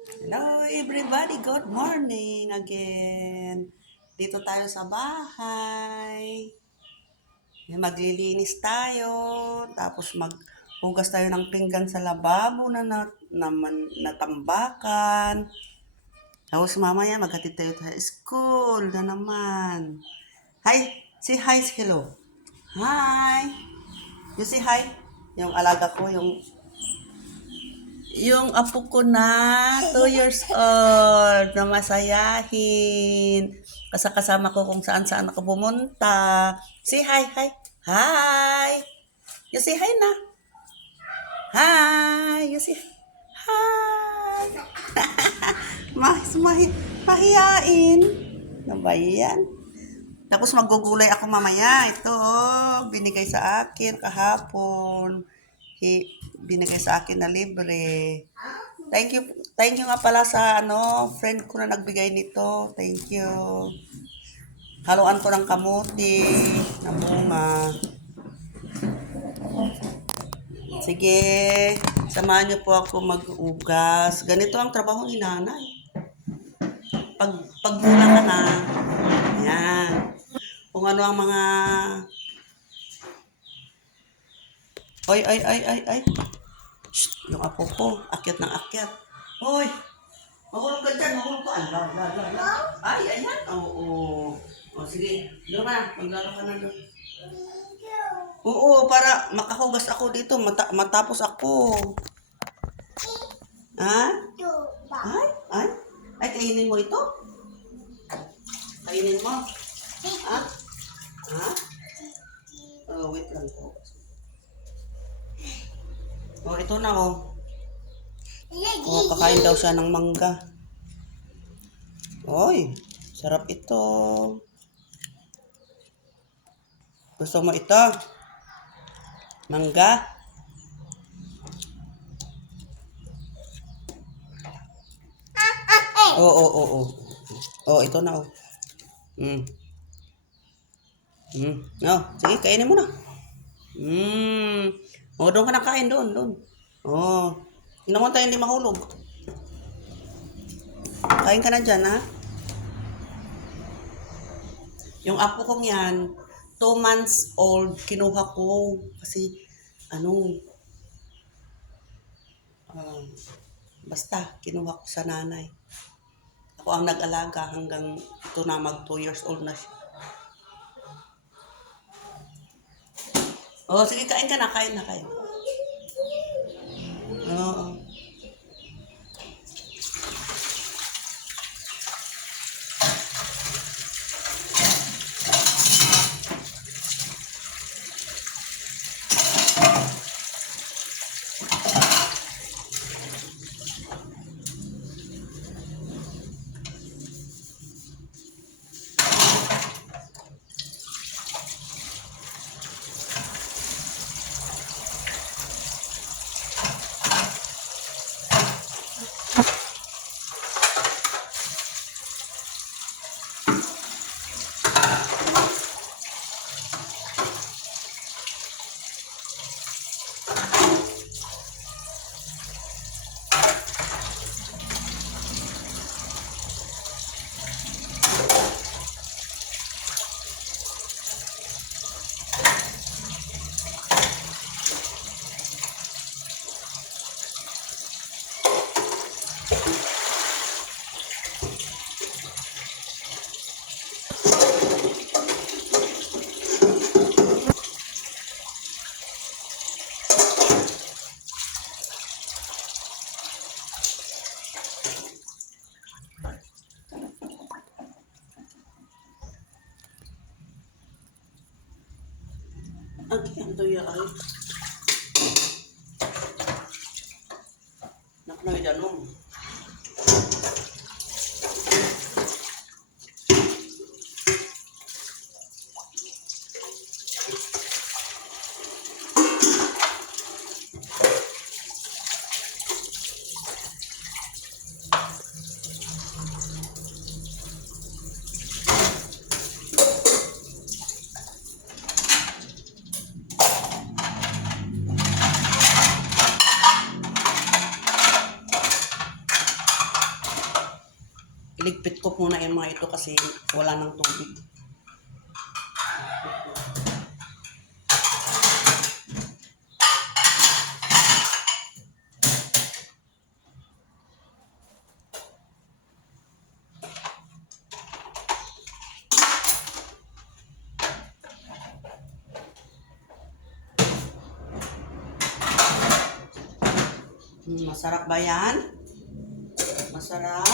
Hello everybody, good morning again. Dito tayo sa bahay. Maglilinis tayo, tapos maghugas tayo ng pinggan sa lababo natambakan. Tapos mamaya maghatid tayo sa school na naman. Hi, say hi, hello. Hi. You say hi. Yung alaga ko, yung apo ko na 2 years old na masayahin. Kasama ko kung saan-saan ako pumunta. Say hi, hi. Hi. You say hi na. Hi. You say hi. Mahiyain. Ano ba yan? Tapos magugulay ako mamaya. Ito, binigay sa akin kahapon. Binigay sa akin na libre. Thank you nga pala sa friend ko na nagbigay nito. Thank you. Haluan ko ng kamuti na bunga. Sige, samahan niyo po ako mag-ugas. Ganito ang trabaho ni nanay. Pagmula ka na, yan. Kung ano ang mga... Ay. Shh, yung apo ko, akyat ng akyat. Hoy, mahulog ka dyan, mahulog ka. Ay, ayan. Oo. O, sige. Doon ka na. Maglaro ka na doon. Oo, para makahugas ako dito. Matapos ako. Ha? Ay. Ay, kainin mo ito? Kainin mo? Ha? Ha? Oh, wait lang po. Oh, ito na oh. Oh, kakain daw siya ng mangga. Oy, sarap ito. Gusto mo ito? Mangga? Oo. Oh, ito na oh. No, sige, kainin mo na. Oh, doon ka na kain, doon. Oh, hindi naman tayo hindi mahulog. Kain ka na dyan, ha? Yung apo kong yan, 2 months old, kinuha ko. Kasi, basta, kinuha ko sa nanay. Ako ang nag-alaga hanggang ito na 2 years old na siya. Oh, sige, kain ka na, kain. Oo. Ang tuya ay. Naknoy danong. Iligpit ko muna yung mga ito kasi wala ng tubig. Masarap ba yan? Masarap.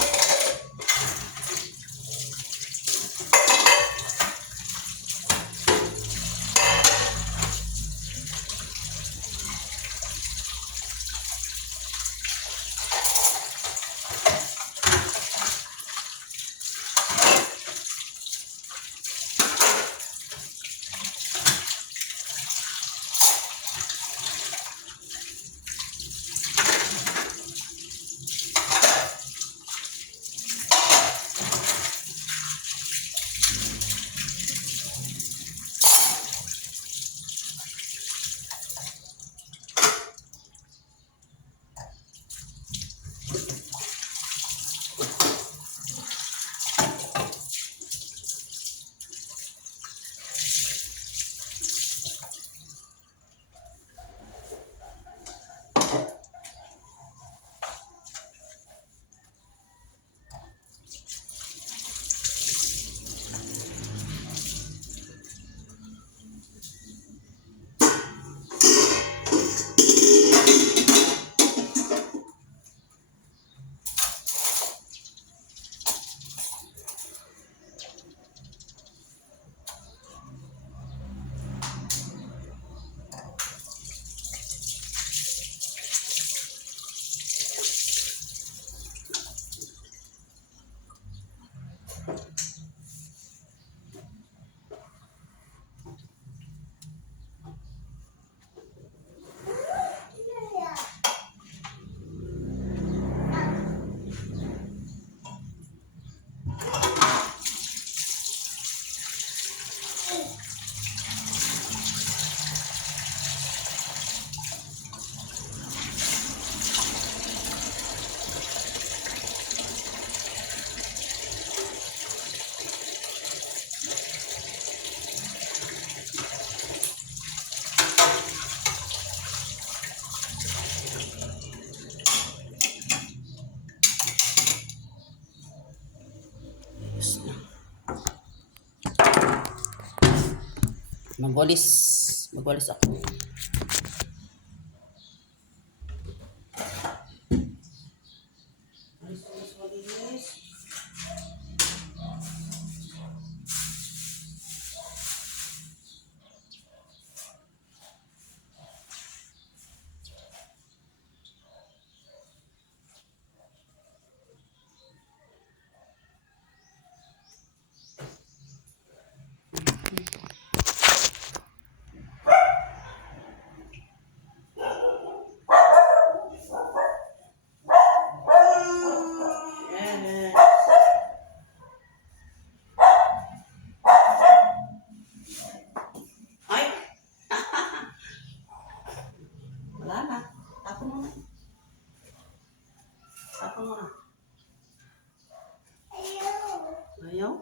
Magwalis ako. Walis. Ay! Wala na. Tapon mo na. Tapon mo na. Ayaw?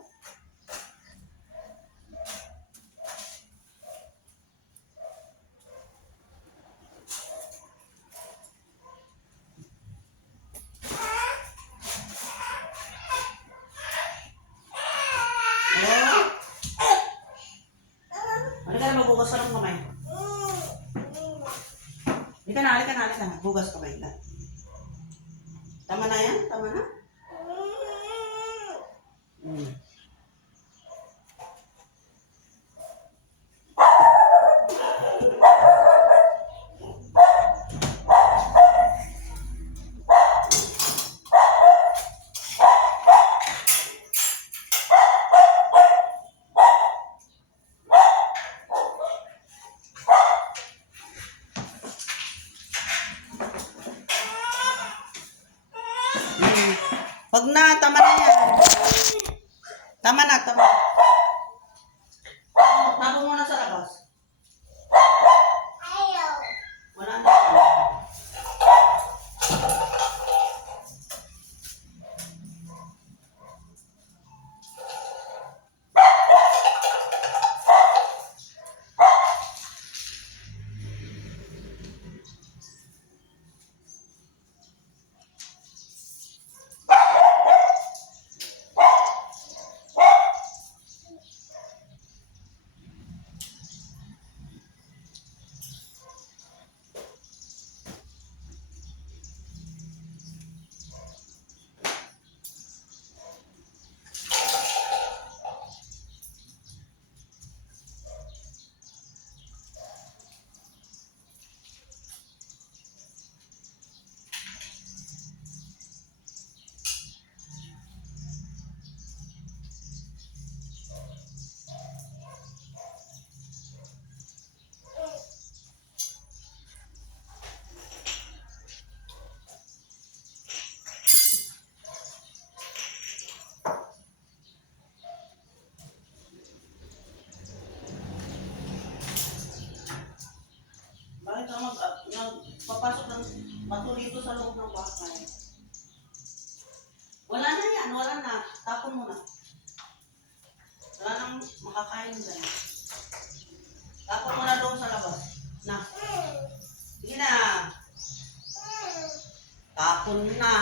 Halika na, magbugas ka ng kamay. Halika na. Bugas kamay ka. Tama na yan? Tama na? Wag na, tama na yan. Tama na. Tapon mo na sa labas. Wala na. dito sa loob ng bahay. Wala na yan, wala na. Tapon mo na. Wala nang makakain dyan. Tapon mo na doon sa labas. Na. Sige na. Tapon na.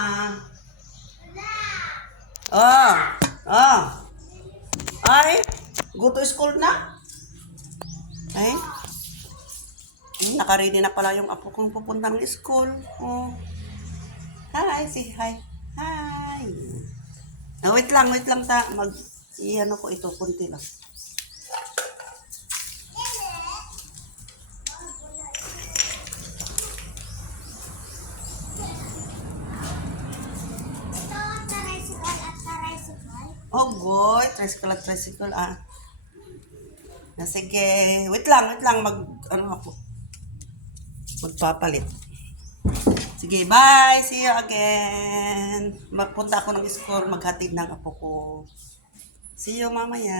Oh. Oh. Ay. Go to school na. Ay. Nakaready na pala yung apo kong pupunta ng school. Oh. Hi, say hi. Hi. Wait lang ta. Iyan ko ito, kunti lang. Oh, boy. Tricycle. Sige. Wait lang. Magpapalit. Sige, bye. See you again. Magpunta ako ng school, maghatid ng apo ko. See you mamaya.